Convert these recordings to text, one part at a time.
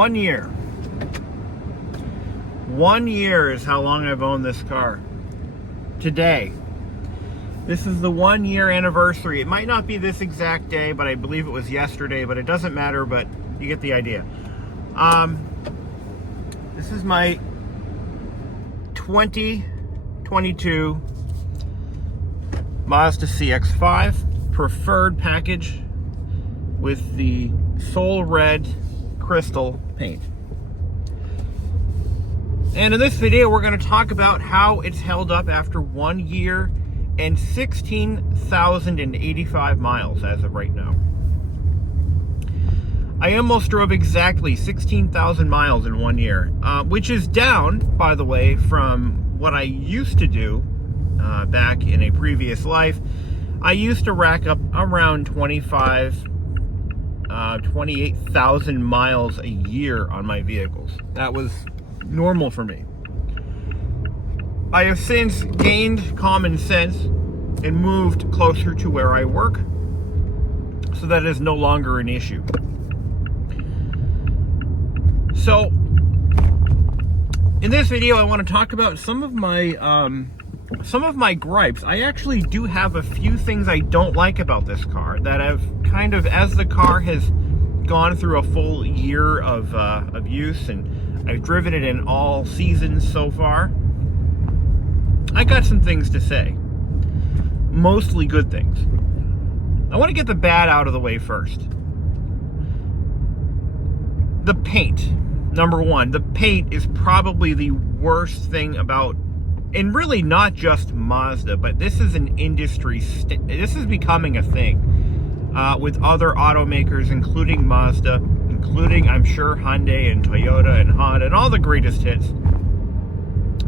1 year. 1 year is how long I've owned this car. Today. This is the 1 year anniversary. It might not be this exact day, but I believe it was yesterday, but it doesn't matter, but you get the idea. This is my 2022 Mazda CX-5 preferred package with the Soul Red crystal paint. And in this video, we're going to talk about how it's held up after 1 year and 16,085 miles as of right now. I almost drove exactly 16,000 miles in 1 year, which is down, by the way, from what I used to do back in a previous life. I used to rack up around 28,000 miles a year on my vehicles. That was normal for me. I have since gained common sense and moved closer to where I work, so that is no longer an issue. So, in this video, I want to talk about some of my gripes. I actually do have a few things I don't like about this car that have kind of, as the car has gone through a full year of use, and I've driven it in all seasons so far, I got some things to say. Mostly good things. I want to get the bad out of the way first. The paint. Number one, the paint is probably the worst thing about, and really not just Mazda, but this is an industry, this is becoming a thing with other automakers, including Mazda, including, I'm sure, Hyundai and Toyota and Honda and all the greatest hits,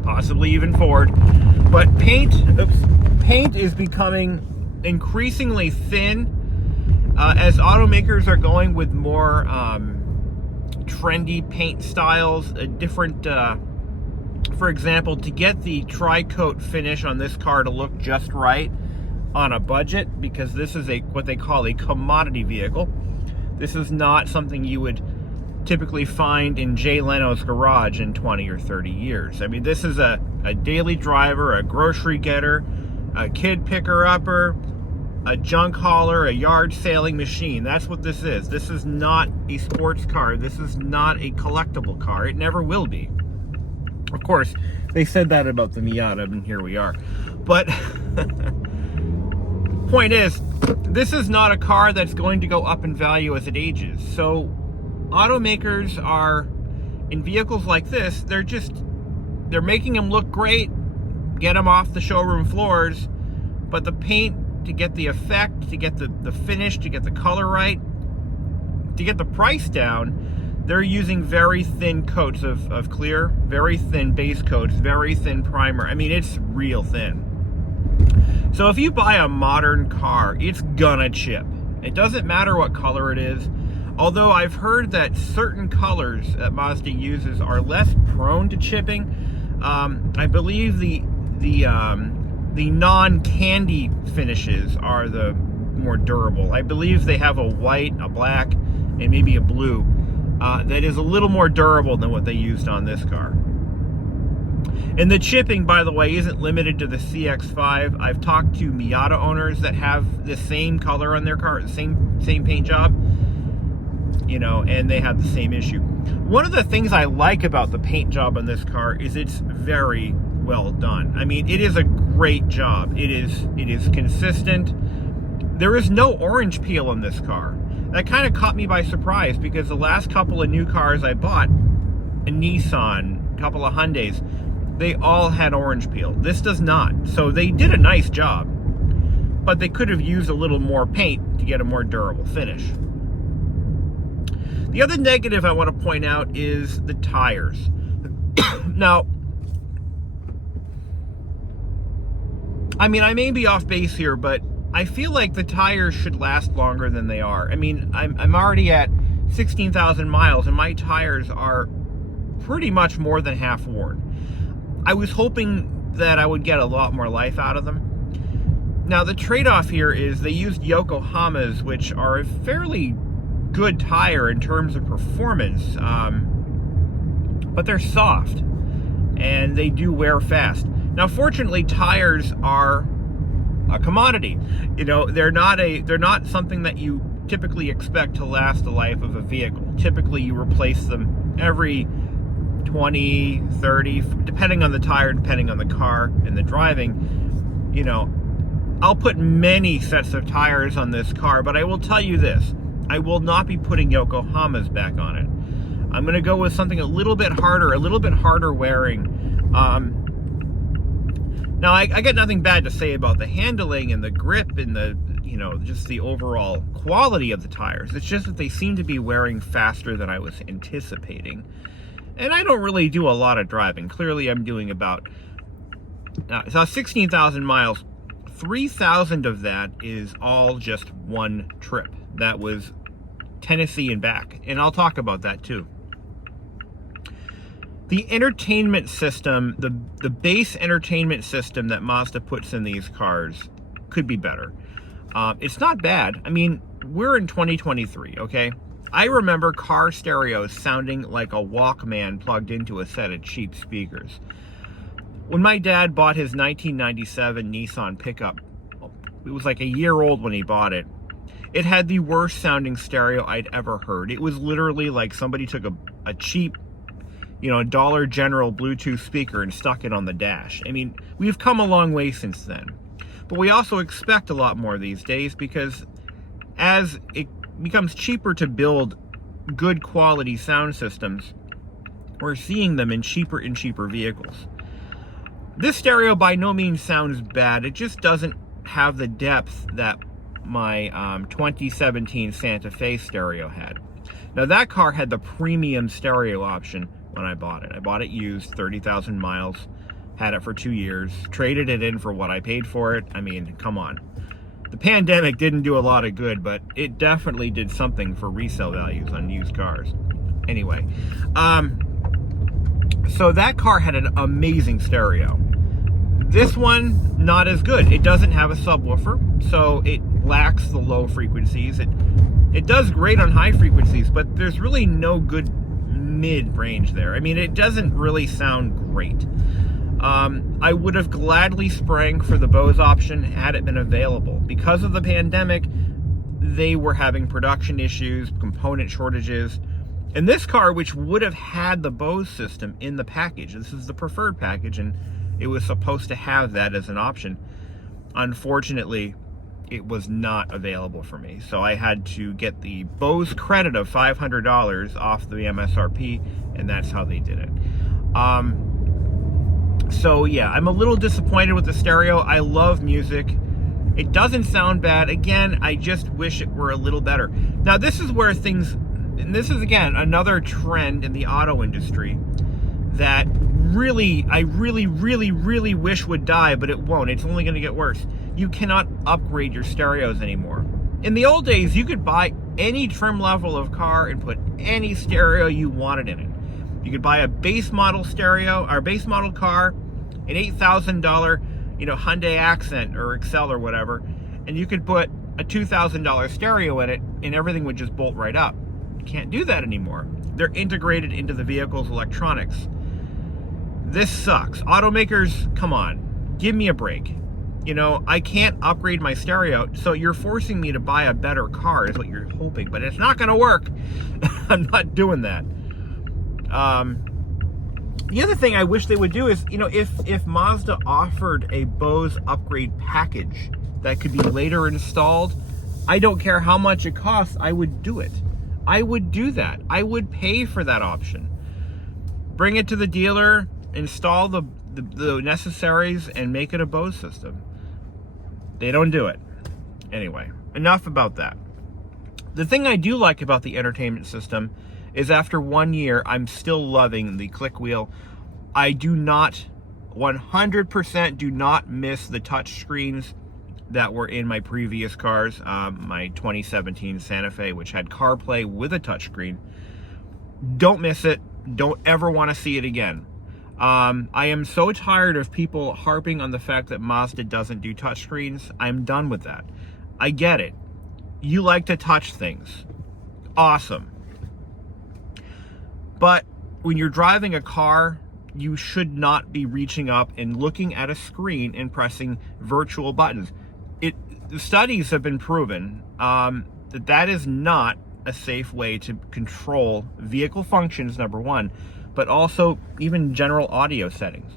possibly even Ford. But paint is becoming increasingly thin as automakers are going with more trendy paint styles, different, for example, to get the tri-coat finish on this car to look just right on a budget, because this is what they call a commodity vehicle. This is not something you would typically find in Jay Leno's garage in 20 or 30 years. I mean, this is a daily driver, a grocery getter, a kid picker-upper, a junk hauler, a yard sailing machine. That's what this is. This is not a sports car. This is not a collectible car. It never will be. Of course, they said that about the Miata, and here we are. But point is, this is not a car that's going to go up in value as it ages. So automakers are, in vehicles like this, they're making them look great, get them off the showroom floors, but the paint, to get the effect, to get the finish, to get the color right, to get the price down, they're using very thin coats of clear, very thin base coats, very thin primer. I mean, it's real thin. So if you buy a modern car, it's gonna chip. It doesn't matter what color it is. Although I've heard that certain colors that Mazda uses are less prone to chipping. I believe the non-candy finishes are the more durable. I believe they have a white, a black, and maybe a blue that is a little more durable than what they used on this car. And the chipping, by the way, isn't limited to the CX-5. I've talked to Miata owners that have the same color on their car, the same paint job, you know, and they have the same issue. One of the things I like about the paint job on this car is it's very well done. I mean, it is a great job. It is consistent. There is no orange peel in this car. That kind of caught me by surprise, because the last couple of new cars I bought, a Nissan, a couple of Hyundais, they all had orange peel. This does not. So they did a nice job, but they could have used a little more paint to get a more durable finish. The other negative I want to point out is the tires. Now, I mean, I may be off base here, but I feel like the tires should last longer than they are. I mean, I'm already at 16,000 miles, and my tires are pretty much more than half worn. I was hoping that I would get a lot more life out of them. Now, the trade-off here is they used Yokohamas, which are a fairly good tire in terms of performance, but they're soft and they do wear fast. Now, fortunately, tires are a commodity. You know, they're not something that you typically expect to last the life of a vehicle. Typically, you replace them every 20, 30, depending on the tire, depending on the car and the driving. You know, I'll put many sets of tires on this car, but I will tell you this: I will not be putting Yokohama's back on it. I'm going to go with something a little bit harder wearing. Now, I got nothing bad to say about the handling and the grip and the, you know, just the overall quality of the tires. It's just that they seem to be wearing faster than I was anticipating. And I don't really do a lot of driving. Clearly, I'm doing about 16,000 miles. 3,000 of that is all just one trip. That was Tennessee and back. And I'll talk about that too. The entertainment system, the base entertainment system that Mazda puts in these cars could be better. It's not bad. I mean, we're in 2023, okay? I remember car stereos sounding like a Walkman plugged into a set of cheap speakers. When my dad bought his 1997 Nissan pickup, it was like a year old when he bought it. It had the worst sounding stereo I'd ever heard. It was literally like somebody took a cheap, you know, Dollar General Bluetooth speaker and stuck it on the dash. I mean, we've come a long way since then. But we also expect a lot more these days, because as it becomes cheaper to build good quality sound systems, we're seeing them in cheaper and cheaper vehicles. This stereo by no means sounds bad. It just doesn't have the depth that my 2017 Santa Fe stereo had. Now, that car had the premium stereo option when I bought it. I bought it used, 30,000 miles, had it for 2 years, traded it in for what I paid for it. I mean, come on. The pandemic didn't do a lot of good, but it definitely did something for resale values on used cars. Anyway, so that car had an amazing stereo. This one, not as good. It doesn't have a subwoofer, so it lacks the low frequencies. It does great on high frequencies, but there's really no good mid-range there. I mean, it doesn't really sound great. I would have gladly sprang for the Bose option had it been available. Because of the pandemic, they were having production issues, component shortages. And this car, which would have had the Bose system in the package, this is the preferred package, and it was supposed to have that as an option. Unfortunately, it was not available for me. So I had to get the Bose credit of $500 off the MSRP, and that's how they did it. So yeah, I'm a little disappointed with the stereo. I love music. It doesn't sound bad. Again, I just wish it were a little better. Now, this is where things, and this is again another trend in the auto industry that I really wish would die, but it won't. It's only going to get worse. You cannot upgrade your stereos anymore. In the old days, you could buy any trim level of car and put any stereo you wanted in it. You could buy a base model stereo, or base model car, an $8,000, you know, Hyundai Accent or Excel or whatever, and you could put a $2,000 stereo in it, and everything would just bolt right up. You can't do that anymore. They're integrated into the vehicle's electronics. This sucks. Automakers, come on, give me a break. You know, I can't upgrade my stereo, so you're forcing me to buy a better car is what you're hoping, but it's not going to work. I'm not doing that. The other thing I wish they would do is, you know, if Mazda offered a Bose upgrade package that could be later installed, I don't care how much it costs, I would do it. I would do that. I would pay for that option. Bring it to the dealer, install the necessaries, and make it a Bose system. They don't do it. Anyway, enough about that. The thing I do like about the entertainment system is after 1 year, I'm still loving the click wheel. I do not, 100% do not miss the touch screens that were in my previous cars. My 2017 Santa Fe, which had CarPlay with a touchscreen. Don't miss it. Don't ever want to see it again. I am so tired of people harping on the fact that Mazda doesn't do touchscreens. I'm done with that. I get it. You like to touch things. awesome. But when you're driving a car, you should not be reaching up and looking at a screen and pressing virtual buttons. The studies have been proven that is not a safe way to control vehicle functions, number one, but also even general audio settings.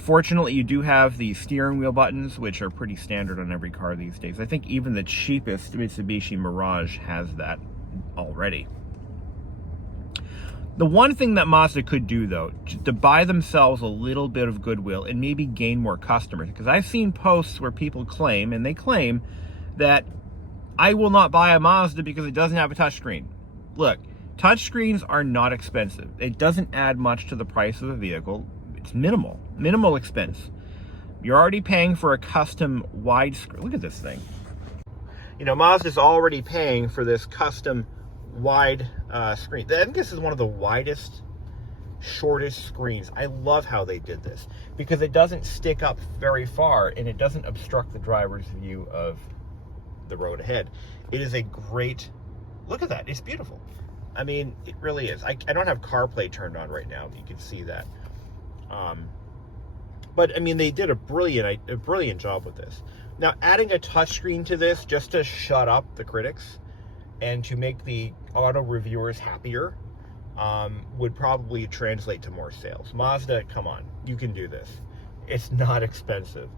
Fortunately, you do have the steering wheel buttons, which are pretty standard on every car these days. I think even the cheapest Mitsubishi Mirage has that already. The one thing that Mazda could do, though, to buy themselves a little bit of goodwill and maybe gain more customers, because I've seen posts where people claim, and they claim that I will not buy a Mazda because it doesn't have a touchscreen. Look, touchscreens are not expensive. It doesn't add much to the price of the vehicle. It's minimal expense. You're already paying for a custom wide screen. Look at this thing. You know, Mazda's already paying for this custom wide screen. I think this is one of the widest, shortest screens. I love how they did this because it doesn't stick up very far and it doesn't obstruct the driver's view of the road ahead. It is a great, look at that, it's beautiful. I mean, it really is. I don't have CarPlay turned on right now, but you can see that. But I mean, they did a brilliant job with this. Now, adding a touchscreen to this just to shut up the critics and to make the auto reviewers happier would probably translate to more sales. Mazda, come on, you can do this. It's not expensive.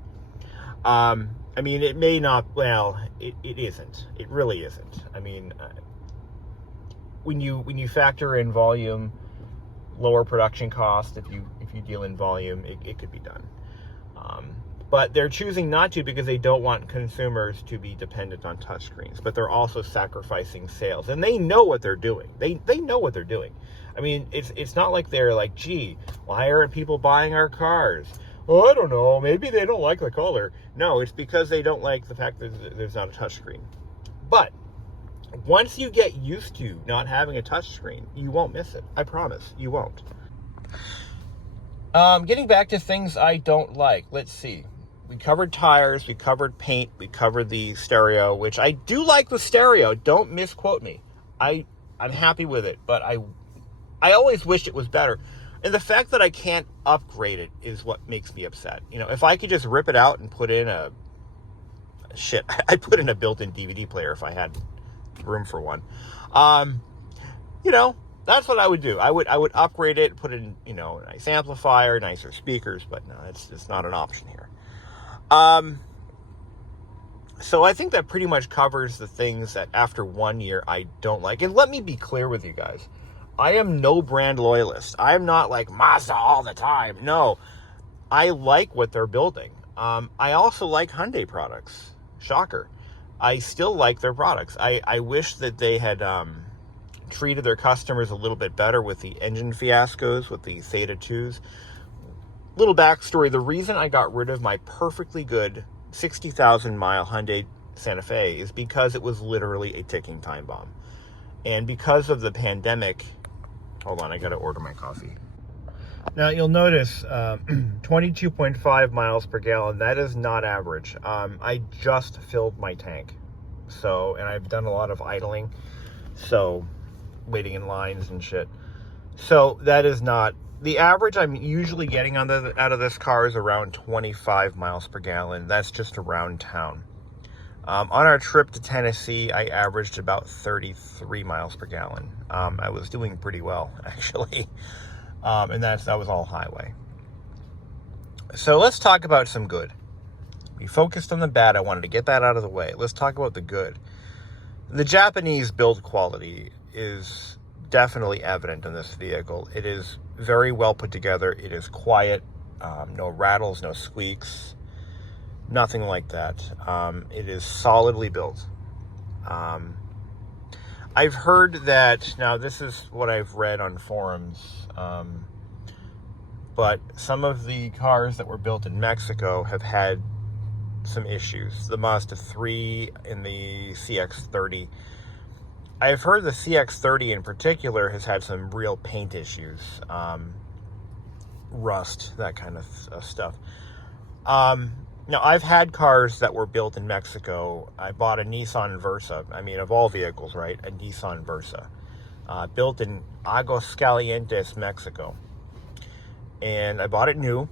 I mean, it may not, well, it isn't. It really isn't. I mean, when you factor in volume, lower production cost, if you deal in volume, it could be done. But they're choosing not to because they don't want consumers to be dependent on touchscreens. But they're also sacrificing sales, and they know what they're doing. They know what they're doing. I mean, it's not like they're like, gee, why aren't people buying our cars? Oh, I don't know. Maybe they don't like the color. No, it's because they don't like the fact that there's not a touchscreen. But once you get used to not having a touchscreen, you won't miss it. I promise, you won't. Getting back to things I don't like. Let's see. We covered tires, we covered paint, we covered the stereo, which I do like the stereo. Don't misquote me. I'm happy with it, but I always wished it was better. And the fact that I can't upgrade it is what makes me upset. You know, if I could just rip it out and put in I'd put in a built-in DVD player if I had room for one. You know, that's what I would do. I would upgrade it, put in, you know, a nice amplifier, nicer speakers, but no, it's not an option here. So I think that pretty much covers the things that after 1 year I don't like. And let me be clear with you guys. I am no brand loyalist. I'm not like Mazda all the time. No, I like what they're building. I also like Hyundai products. Shocker. I still like their products. I wish that they had treated their customers a little bit better with the engine fiascos, with the Theta 2s. Little backstory, the reason I got rid of my perfectly good 60,000 mile Hyundai Santa Fe is because it was literally a ticking time bomb. And because of the pandemic, hold on, I gotta order my coffee. Now you'll notice 22.5 miles per gallon, that is not average. I just filled my tank. So, and I've done a lot of idling, so waiting in lines and shit. So that is not, the average I'm usually getting out of this car is around 25 miles per gallon. That's just around town. On our trip to Tennessee, I averaged about 33 miles per gallon. I was doing pretty well, actually. And that was all highway. So let's talk about some good. We focused on the bad. I wanted to get that out of the way. Let's talk about the good. The Japanese build quality is definitely evident in this vehicle. It is very well put together. It is quiet. No rattles, no squeaks. Nothing like that. It is solidly built. I've heard that, now this is what I've read on forums, but some of the cars that were built in Mexico have had some issues. The Mazda 3 and the CX-30. I've heard the CX-30 in particular has had some real paint issues, rust, that kind of stuff. Now, I've had cars that were built in Mexico. I bought a Nissan Versa. I mean, of all vehicles, right? A Nissan Versa. Built in Aguascalientes, Mexico. And I bought it new.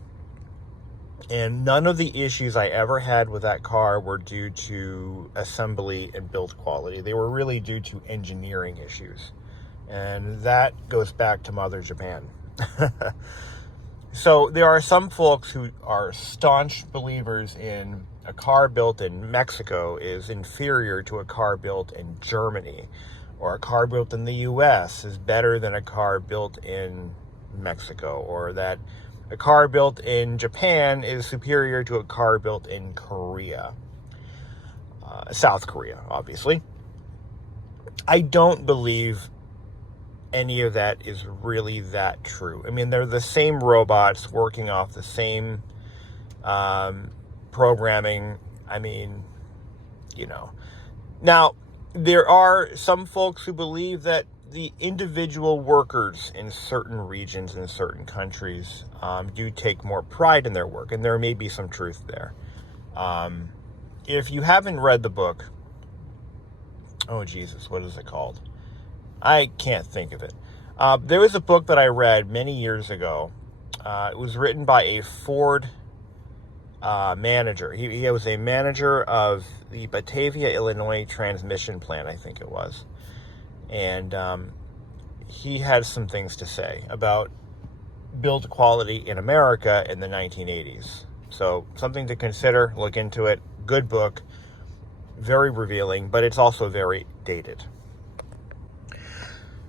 And none of the issues I ever had with that car were due to assembly and build quality. They were really due to engineering issues. And that goes back to Mother Japan. So there are some folks who are staunch believers in a car built in Mexico is inferior to a car built in Germany, or a car built in the US is better than a car built in Mexico, or that a car built in Japan is superior to a car built in Korea, South Korea, obviously. I don't believe any of that is really that true. I mean, they're the same robots working off the same programming. I mean, you know. Now, there are some folks who believe that the individual workers in certain regions and certain countries do take more pride in their work, and there may be some truth there. If you haven't read the book, oh Jesus, what is it called? I can't think of it. There was a book that I read many years ago. It was written by a Ford manager. He was a manager of the Batavia, Illinois transmission plant, I think it was. And he had some things to say about build quality in America in the 1980s. So something to consider, look into it. Good book, very revealing, but it's also very dated.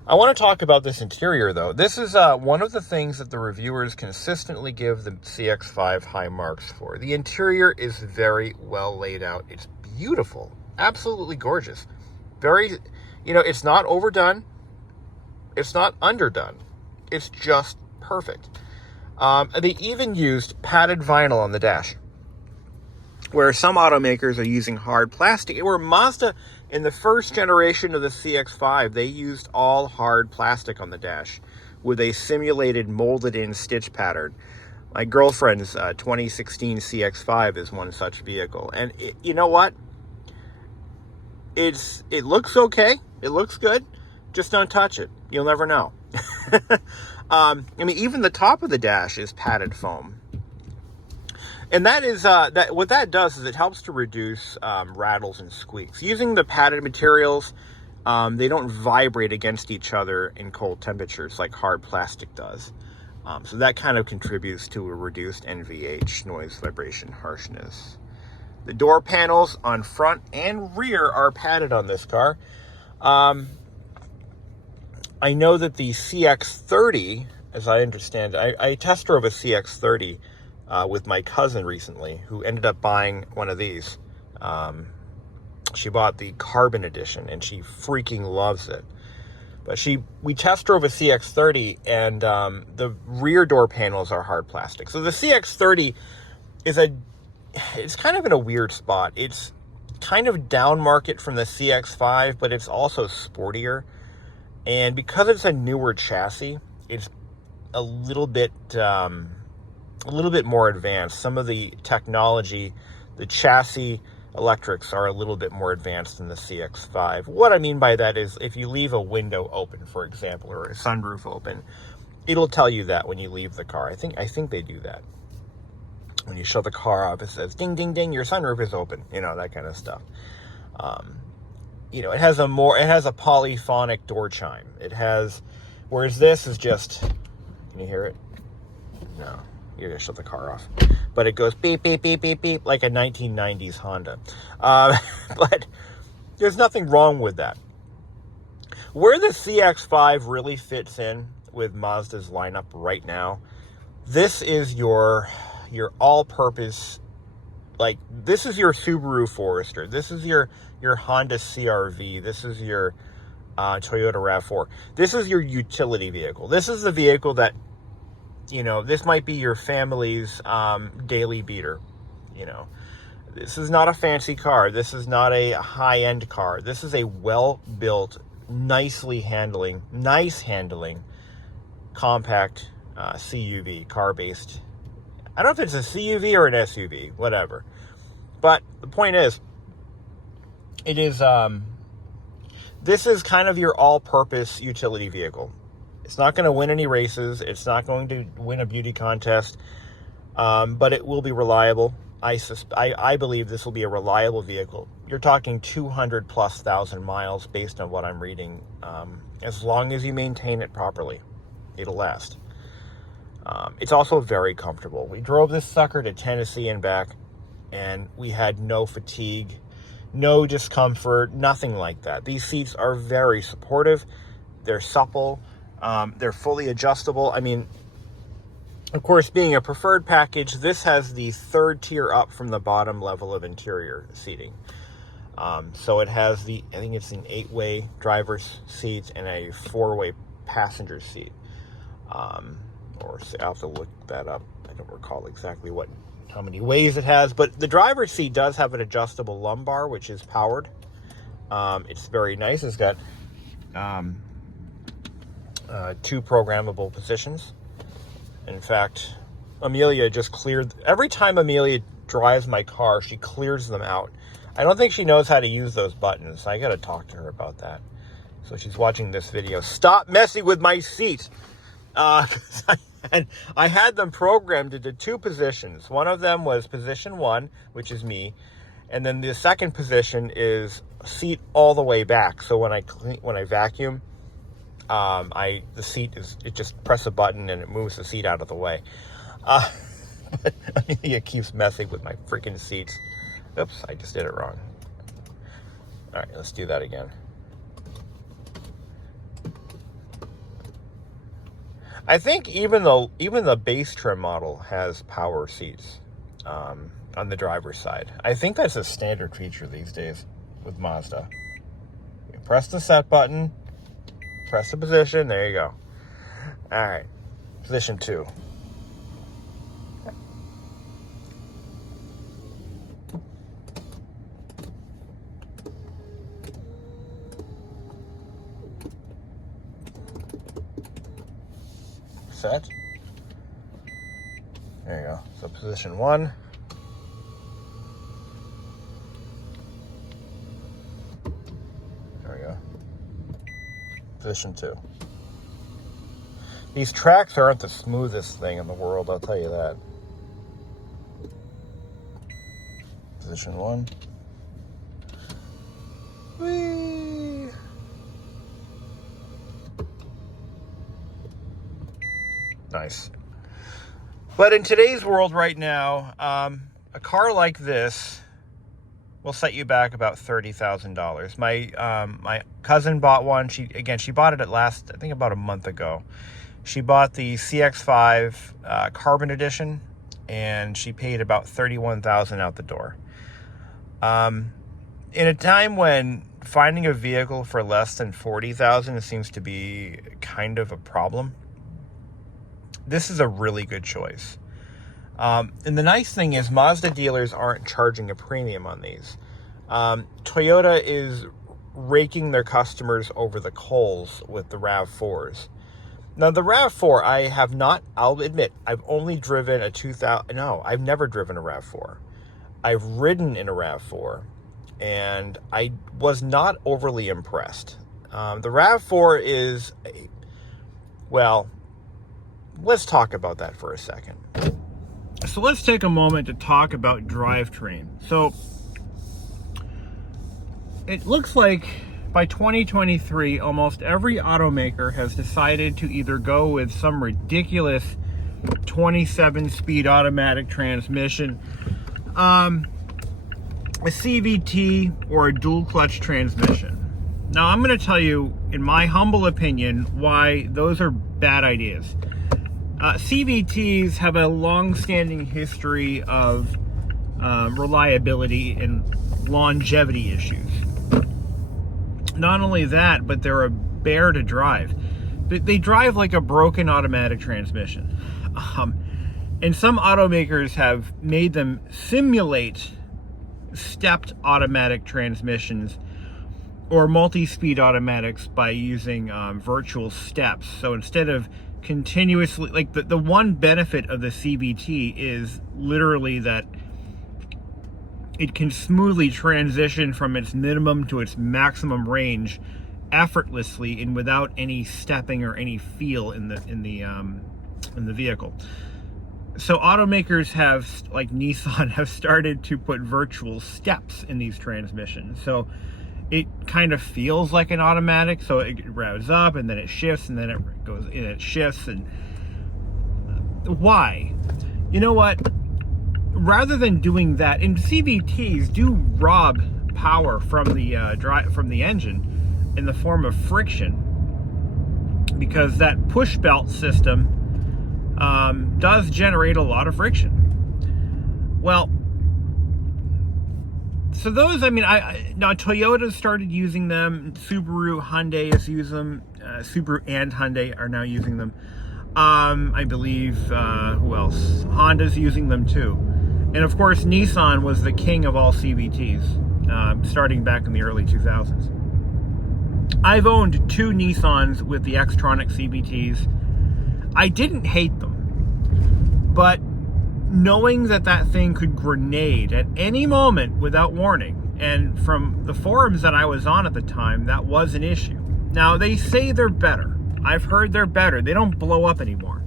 I want to talk about this interior, though. This is one of the things that the reviewers consistently give the CX-5 high marks for. The interior is very well laid out. It's beautiful, absolutely gorgeous. Very, it's not overdone. It's not underdone. It's just perfect. They even used padded vinyl on the dash, where some automakers are using hard plastic. Where Mazda, in the first generation of the CX-5, they used all hard plastic on the dash with a simulated molded-in stitch pattern. My girlfriend's 2016 CX-5 is one such vehicle. And you know what? It looks okay. It looks good. Just don't touch it. You'll never know. I mean, even the top of the dash is padded foam. And that is what that does is it helps to reduce rattles and squeaks. Using the padded materials, they don't vibrate against each other in cold temperatures like hard plastic does. So that kind of contributes to a reduced NVH, noise, vibration, harshness. The door panels on front and rear are padded on this car. I know that the CX-30, as I understand it, I test drove a CX-30 with my cousin recently, who ended up buying one of these. She bought the Carbon Edition, and she freaking loves it. But we test drove a CX-30, and the rear door panels are hard plastic. So the CX-30 it's kind of in a weird spot. It's kind of down market from the CX-5, but it's also sportier. And because it's a newer chassis, it's a little bit more advanced. Some of the technology, the chassis electrics are a little bit more advanced than the CX-5. What I mean by that is if you leave a window open, for example, or a sunroof open, it'll tell you that when you leave the car. I think they do that. When you shut the car off, it says, ding, ding, ding, your sunroof is open. That kind of stuff. It has a polyphonic door chime. Whereas this is just, can you hear it? No, you're going to shut the car off. But it goes beep, beep, beep, beep, beep, like a 1990s Honda. But there's nothing wrong with that. Where the CX-5 really fits in with Mazda's lineup right now, this is your all-purpose, this is your Subaru Forester. This is your Honda CR-V. This is your Toyota RAV4. This is your utility vehicle. This is the vehicle that, this might be your family's daily beater. This is not a fancy car. This is not a high-end car. This is a well-built, nice handling, compact CUV, car-based I don't know if it's a CUV or an SUV, whatever. But the point is, it is, this is kind of your all-purpose utility vehicle. It's not going to win any races. It's not going to win a beauty contest, but it will be reliable. I believe this will be a reliable vehicle. You're talking 200,000+ miles based on what I'm reading. As long as you maintain it properly, it'll last. It's also very comfortable. We drove this sucker to Tennessee and back, and we had no fatigue, no discomfort, nothing like that. These seats are very supportive. They're supple. They're fully adjustable. I mean, of course, being a preferred package, this has the third tier up from the bottom level of interior seating. So it has I think it's an 8-way driver's seat and a 4-way passenger seat. Or I'll have to look that up. I don't recall exactly how many ways it has, but the driver's seat does have an adjustable lumbar, which is powered. It's very nice. It's got 2 programmable positions. In fact, Amelia just cleared, every time Amelia drives my car, she clears them out. I don't think she knows how to use those buttons. I got to talk to her about that. So she's watching this video. Stop messing with my seat. I had them programmed into 2 positions. One of them was position 1, which is me. And then the second position is seat all the way back. So when I vacuum, the seat it just press a button and it moves the seat out of the way. But it keeps messing with my freaking seats. Oops, I just did it wrong. All right, let's do that again. I think even the base trim model has power seats on the driver's side. I think that's a standard feature these days with Mazda. You press the set button, press the position, there you go. All right, position 2. Set. There you go. So position 1. There we go. Position 2. These tracks aren't the smoothest thing in the world, I'll tell you that. Position 1. Whee! Nice. But in today's world right now, a car like this will set you back about $30,000. My cousin bought one. She bought it I think about a month ago. She bought the CX-5 Carbon Edition, and she paid about $31,000 out the door. In a time when finding a vehicle for less than $40,000 seems to be kind of a problem, this is a really good choice. And the nice thing is Mazda dealers aren't charging a premium on these. Toyota is raking their customers over the coals with the RAV4s. Now, the RAV4, I'll admit, I've only driven I've never driven a RAV4. I've ridden in a RAV4, and I was not overly impressed. The RAV4 is, let's talk about that for a second. So let's take a moment to talk about Drivetrain. So it looks like by 2023, almost every automaker has decided to either go with some ridiculous 27-speed automatic transmission, a CVT, or a dual clutch transmission. Now, I'm going to tell you, in my humble opinion, why those are bad ideas. CVTs have a long-standing history of reliability and longevity issues. Not only that, but they're a bear to drive. They drive like a broken automatic transmission. And some automakers have made them simulate stepped automatic transmissions or multi-speed automatics by using virtual steps. So instead of continuously, like the one benefit of the CVT is literally that it can smoothly transition from its minimum to its maximum range effortlessly and without any stepping or any feel in the vehicle. So automakers have, like Nissan, have started to put virtual steps in these transmissions. So it kind of feels like an automatic. So it revs up and then it shifts and then it goes and it shifts. And why? You know what? Rather than doing that, and CVTs do rob power from the engine in the form of friction, because that push belt system does generate a lot of friction. Well, so those, I mean, now Toyota started using them. Subaru, Hyundai is using them. Subaru and Hyundai are now using them. I believe, who else? Honda's using them too. And of course, Nissan was the king of all CVTs, starting back in the early 2000s. I've owned 2 Nissans with the Xtronic CVTs. I didn't hate them, but knowing that that thing could grenade at any moment without warning, and from the forums that I was on at the time, that was an issue. Now, they say they're better. I've heard they're better. They don't blow up anymore.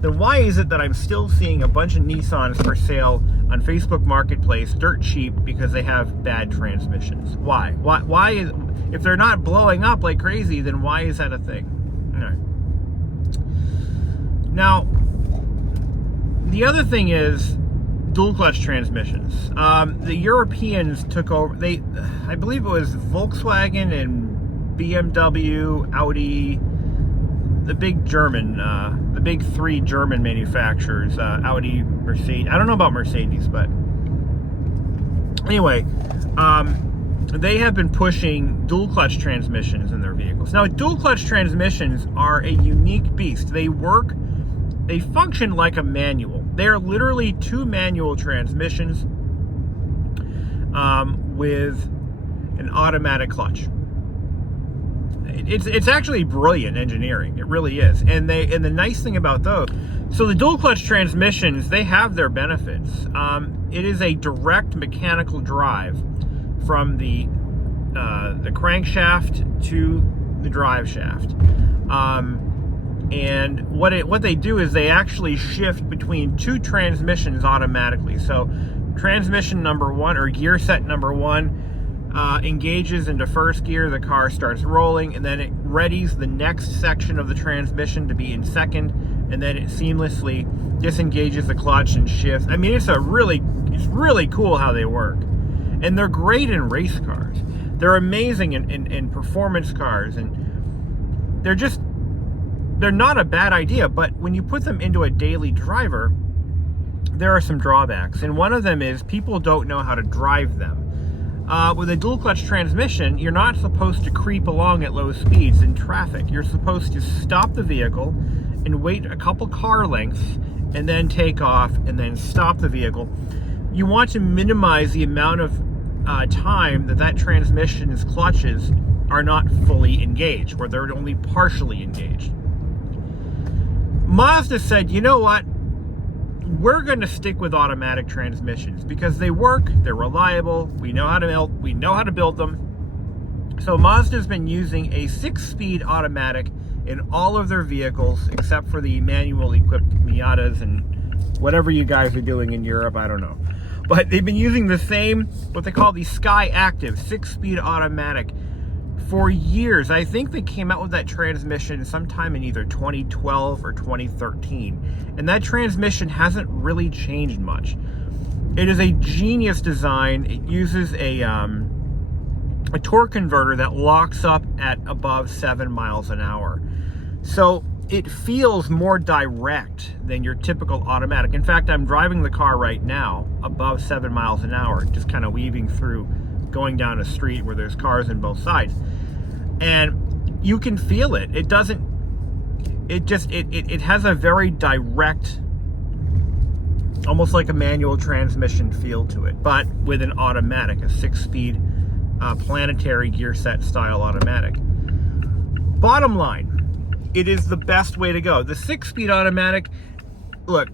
Then why is it that I'm still seeing a bunch of Nissans for sale on Facebook Marketplace dirt cheap because they have bad transmissions? Why? Why is, if they're not blowing up like crazy, then why is that a thing? All right. Now, the other thing is dual clutch transmissions. The Europeans took over. I believe it was Volkswagen and BMW, Audi, the big German, the big 3 German manufacturers, Audi, Mercedes. I don't know about Mercedes, but anyway, they have been pushing dual clutch transmissions in their vehicles. Now, dual clutch transmissions are a unique beast. They function like a manual. They are literally 2 manual transmissions with an automatic clutch. It's actually brilliant engineering. It really is. And the nice thing about those, so the dual clutch transmissions, they have their benefits. It is a direct mechanical drive from the crankshaft to the drive shaft. And what they do is they actually shift between 2 transmissions automatically. So transmission number 1, or gear set number 1, engages into first gear, the car starts rolling, and then it readies the next section of the transmission to be in second, and then it seamlessly disengages the clutch and shifts. I mean, it's really cool how they work. And they're great in race cars. They're amazing in performance cars, and they're not a bad idea, but when you put them into a daily driver, there are some drawbacks. And one of them is people don't know how to drive them. With a dual clutch transmission, you're not supposed to creep along at low speeds in traffic. You're supposed to stop the vehicle and wait a couple car lengths and then take off and then stop the vehicle. You want to minimize the amount of time that transmission's clutches are not fully engaged, or they're only partially engaged. Mazda said, you know what? We're going to stick with automatic transmissions because they work, they're reliable, we know how to build them. So Mazda's been using a 6-speed automatic in all of their vehicles except for the manual equipped Miatas and whatever you guys are doing in Europe, I don't know. But they've been using the same, what they call the Sky Active 6-speed automatic for years. I think they came out with that transmission sometime in either 2012 or 2013. And that transmission hasn't really changed much. It is a genius design. It uses a torque converter that locks up at above 7 miles an hour. So it feels more direct than your typical automatic. In fact, I'm driving the car right now above 7 miles an hour, just kind of weaving through, going down a street where there's cars on both sides. And you can feel it. It has a very direct, almost like a manual transmission feel to it, but with an automatic, a 6-speed planetary gear set style automatic. Bottom line, it is the best way to go. The 6-speed automatic, look,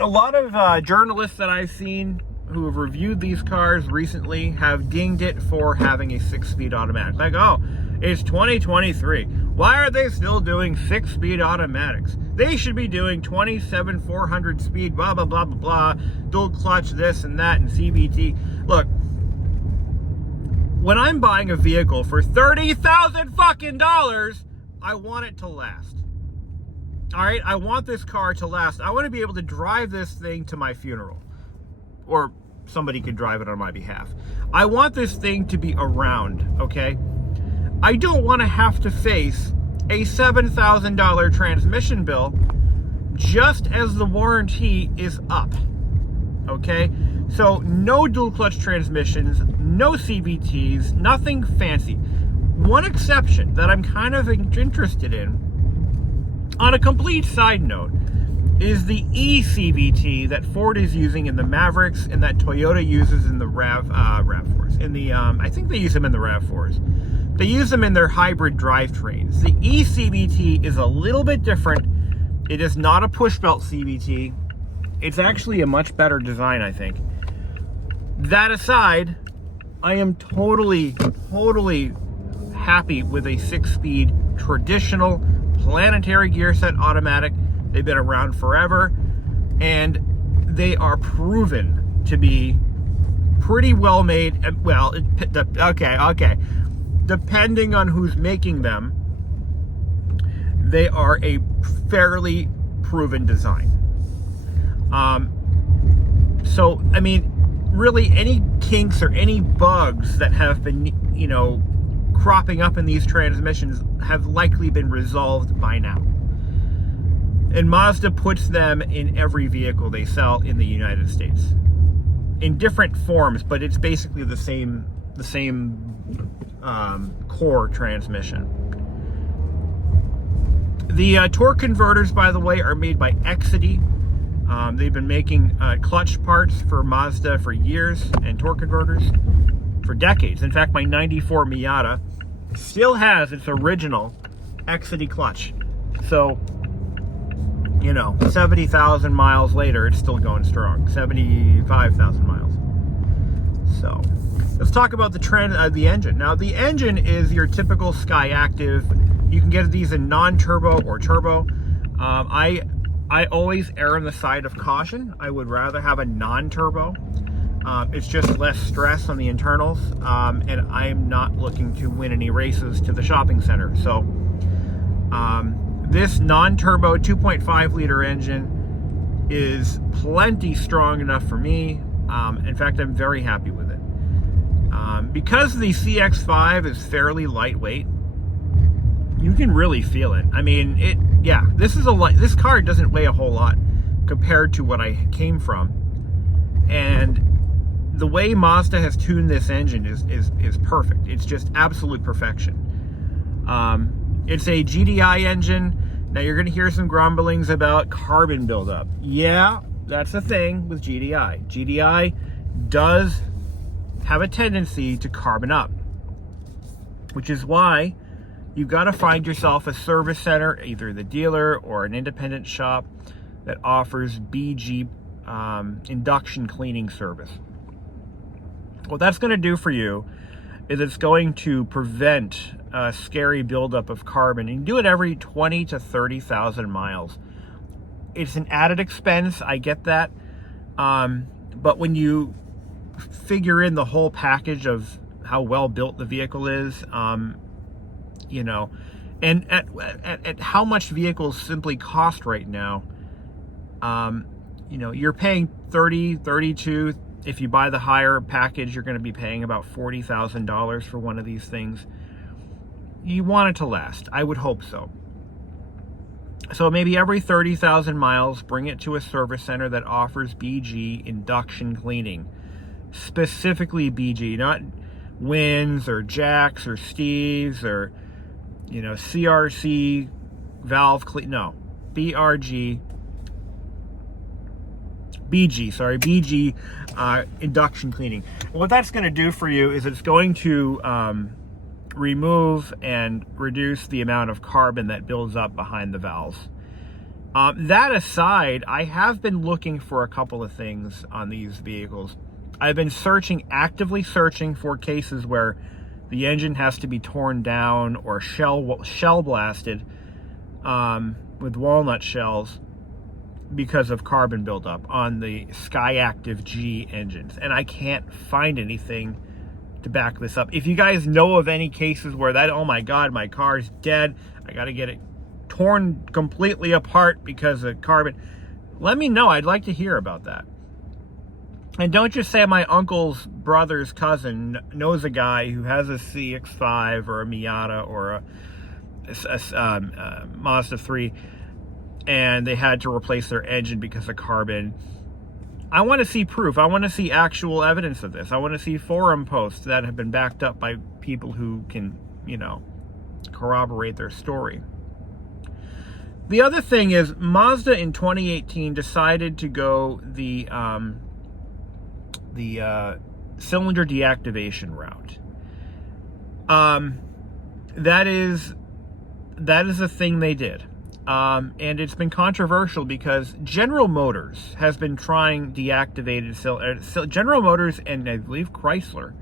a lot of journalists that I've seen who have reviewed these cars recently have dinged it for having a 6-speed automatic. Like, oh, it's 2023. Why are they still doing 6-speed automatics? They should be doing 27,400 speed, blah, blah, blah, blah, blah, dual clutch, this and that, and CVT. Look, when I'm buying a vehicle for $30,000 fucking dollars, I want it to last. All right, I want this car to last. I want to be able to drive this thing to my funeral, or somebody could drive it on my behalf. I want this thing to be around, okay? I don't want to have to face a $7,000 transmission bill just as the warranty is up, okay? So no dual clutch transmissions, no CVTs, nothing fancy. One exception that I'm kind of interested in, on a complete side note, is the eCVT that Ford is using in the Mavericks and that Toyota uses in the RAV4s. In the I think they use them in the RAV4s. They use them in their hybrid drivetrains. The eCVT is a little bit different. It is not a push belt CVT. It's actually a much better design, I think. That aside, I am totally happy with a 6-speed traditional planetary gear set automatic. They've been around forever, and they are proven to be pretty well made. Well, okay. Depending on who's making them, they are a fairly proven design. So, I mean, really any kinks or any bugs that have been, cropping up in these transmissions have likely been resolved by now. And Mazda puts them in every vehicle they sell in the United States in different forms, but it's basically the same core transmission. The torque converters, by the way, are made by Exidy. They've been making clutch parts for Mazda for years, and torque converters for decades. In fact, my 94 Miata still has its original Exidy clutch. So, 70,000 miles later, it's still going strong. 75,000 miles. So, let's talk about the engine. Now, the engine is your typical Sky Active. You can get these in non-turbo or turbo. I always err on the side of caution. I would rather have a non-turbo. It's just less stress on the internals, and I'm not looking to win any races to the shopping center. So, this non-turbo 2.5 liter engine is plenty strong enough for me. In fact, I'm very happy with it. Because the CX-5 is fairly lightweight, you can really feel it. I mean, this car doesn't weigh a whole lot compared to what I came from. And the way Mazda has tuned this engine is perfect. It's just absolute perfection. It's a GDI engine. Now you're going to hear some grumblings about carbon buildup. Yeah, that's the thing with GDI. GDI does have a tendency to carbon up, which is why you've got to find yourself a service center, either the dealer or an independent shop that offers BG induction cleaning service. What that's going to do for you is it's going to prevent a scary buildup of carbon. You can do it every 20 to 30,000 miles. It's an added expense, I get that. But when you figure in the whole package of how well built the vehicle is, and at how much vehicles simply cost right now, you're paying 30, 32. If you buy the higher package, you're going to be paying about $40,000 for one of these things. You want it to last. I would hope so. So maybe every 30,000 miles, bring it to a service center that offers BG induction cleaning. Specifically BG, not Wins or Jacks or Steves or, CRC valve clean. No, BG induction cleaning. And what that's going to do for you is it's going to remove and reduce the amount of carbon that builds up behind the valves. That aside, I have been looking for a couple of things on these vehicles. I've been actively searching for cases where the engine has to be torn down or shell blasted with walnut shells because of carbon buildup on the Skyactiv G engines. And I can't find anything to back this up. If you guys know of any cases where that, oh my God, my car's dead, I got to get it torn completely apart because of carbon, let me know. I'd like to hear about that. And don't just say my uncle's brother's cousin knows a guy who has a CX-5 or a Miata or a Mazda 3 and they had to replace their engine because of carbon. I want to see proof. I want to see actual evidence of this. I want to see forum posts that have been backed up by people who can, corroborate their story. The other thing is Mazda in 2018 decided to go the cylinder deactivation route. That is a thing they did. And it's been controversial because General Motors has been trying deactivated General Motors and I believe Chrysler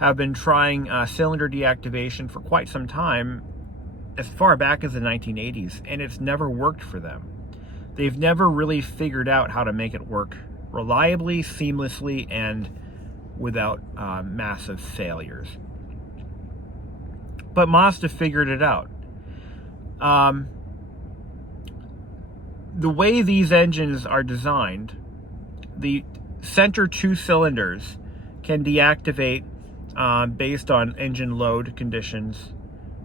have been trying cylinder deactivation for quite some time, as far back as the 1980s, and it's never worked for them. They've never really figured out how to make it work reliably, seamlessly, and without massive failures. But Mazda figured it out. The way these engines are designed, the center two cylinders can deactivate based on engine load conditions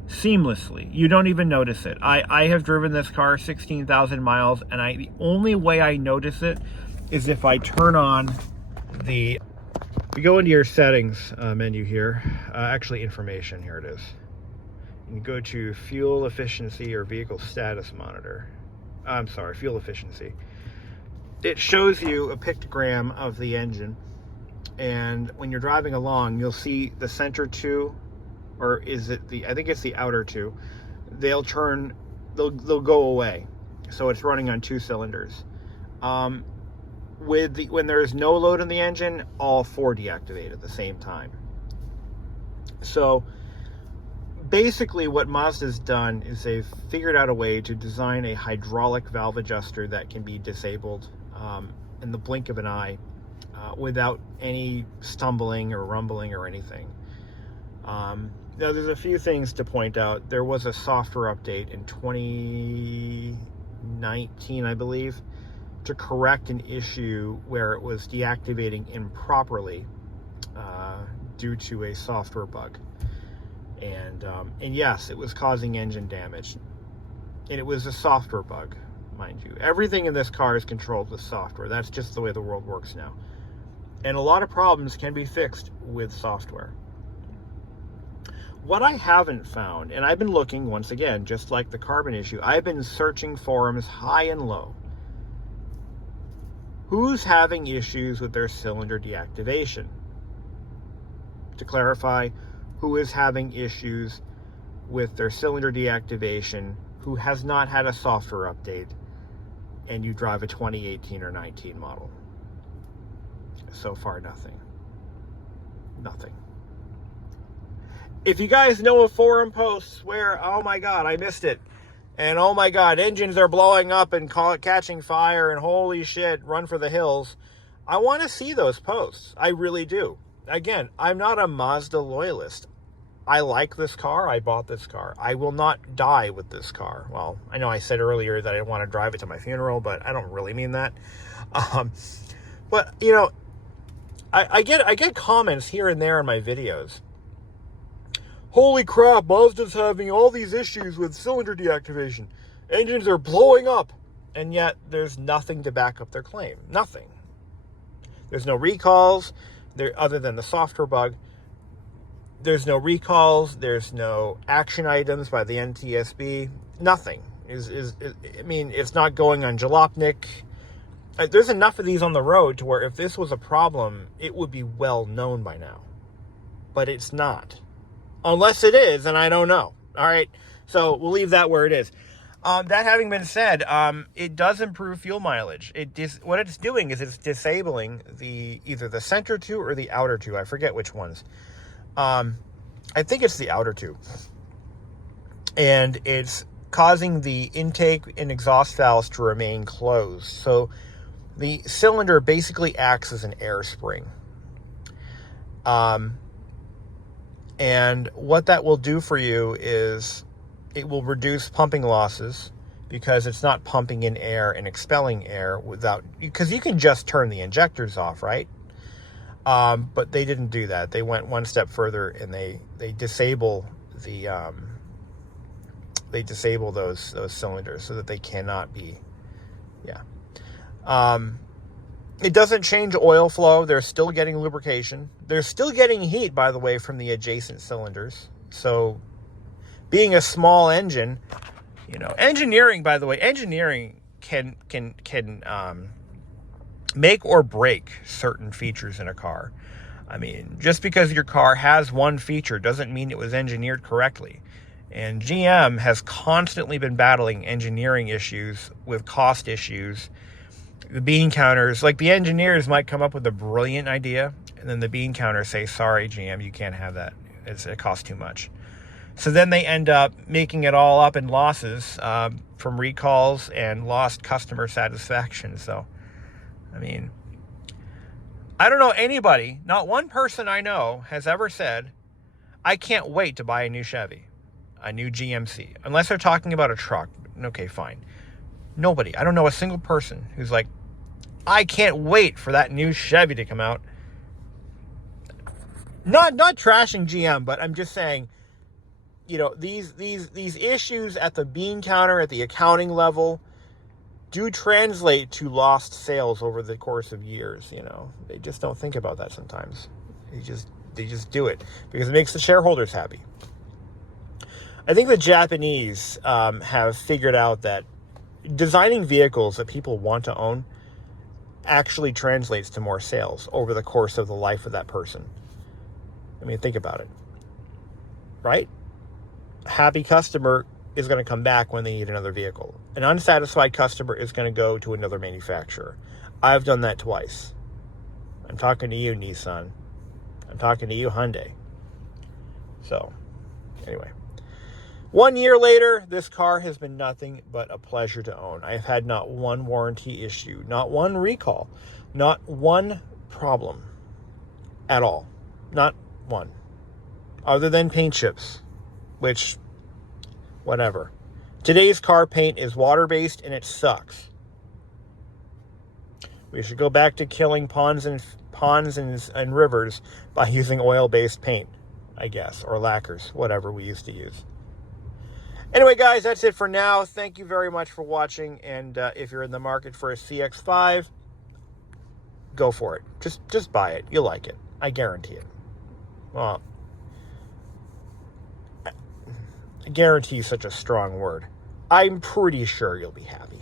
seamlessly. You don't even notice it. I have driven this car 16,000 miles, and the only way I notice it is if I turn on you go into your settings menu here, actually information, here it is. You go to fuel efficiency or vehicle status monitor. I'm sorry, fuel efficiency. It shows you a pictogram of the engine, and when you're driving along, you'll see the center two, or is it I think it's the outer two, they'll go away. So it's running on two cylinders. When there's no load in the engine, all four deactivate at the same time. So basically what Mazda's done is they've figured out a way to design a hydraulic valve adjuster that can be disabled in the blink of an eye without any stumbling or rumbling or anything. Now, there's a few things to point out. There was a software update in 2019, I believe, to correct an issue where it was deactivating improperly due to a software bug. And yes, it was causing engine damage. And it was a software bug, mind you. Everything in this car is controlled with software. That's just the way the world works now. And a lot of problems can be fixed with software. What I haven't found, and I've been looking, once again, just like the carbon issue, I've been searching forums high and low. Who's having issues with their cylinder deactivation? To clarify, who is having issues with their cylinder deactivation, who has not had a software update, and you drive a 2018 or 19 model? So far, nothing. Nothing. If you guys know of forum posts where, oh my God, I missed it, and oh my God, engines are blowing up and catching fire, and holy shit, run for the hills, I want to see those posts. I really do. Again, I'm not a Mazda loyalist. I like this car. I bought this car. I will not die with this car. Well, I know I said earlier that I didn't want to drive it to my funeral, but I don't really mean that. But, I get comments here and there in my videos. Holy crap, Mazda's having all these issues with cylinder deactivation. Engines are blowing up. And yet, there's nothing to back up their claim. Nothing. There's no recalls other than the software bug. There's no recalls. There's no action items by the NTSB. Nothing. It's not going on Jalopnik. There's enough of these on the road to where if this was a problem, it would be well known by now. But it's not. Unless it is, and I don't know. All right, so we'll leave that where it is. That having been said, it does improve fuel mileage. What it's doing is it's disabling either the center two or the outer two. I forget which ones. I think it's the outer two. And it's causing the intake and exhaust valves to remain closed. So the cylinder basically acts as an air spring. And what that will do for you is it will reduce pumping losses because it's not pumping in air and expelling air because you can just turn the injectors off, right? But they didn't do that. They went one step further and they disable those cylinders so that they cannot be, It doesn't change oil flow. They're still getting lubrication. They're still getting heat, by the way, from the adjacent cylinders. So being a small engine, engineering, by the way, can make or break certain features in a car. I mean, just because your car has one feature doesn't mean it was engineered correctly. And GM has constantly been battling engineering issues with cost issues. The bean counters, like the engineers might come up with a brilliant idea, and then the bean counters say, sorry, GM, you can't have that. It costs too much. So then they end up making it all up in losses from recalls and lost customer satisfaction. So, I mean, I don't know anybody, not one person I know has ever said, I can't wait to buy a new Chevy, a new GMC, unless they're talking about a truck. Okay, fine. Nobody. I don't know a single person who's like, I can't wait for that new Chevy to come out. Not trashing GM, but I'm just saying, these issues at the bean counter, at the accounting level, do translate to lost sales over the course of years. They just don't think about that sometimes. They just do it because it makes the shareholders happy. I think the Japanese have figured out that designing vehicles that people want to own actually translates to more sales over the course of the life of that person. I mean, think about it, right? A happy customer is going to come back when they need another vehicle. An unsatisfied customer is going to go to another manufacturer. I've done that twice. I'm talking to you, Nissan. I'm talking to you, Hyundai. So, anyway. 1 year later, this car has been nothing but a pleasure to own. I've had not one warranty issue, not one recall, not one problem at all. Not one. Other than paint chips, which, whatever. Today's car paint is water-based and it sucks. We should go back to killing ponds and rivers by using oil-based paint, I guess, or lacquers, whatever we used to use. Anyway, guys, that's it for now. Thank you very much for watching. And if you're in the market for a CX-5, go for it. Just buy it. You'll like it. I guarantee it. Well, I guarantee is such a strong word. I'm pretty sure you'll be happy.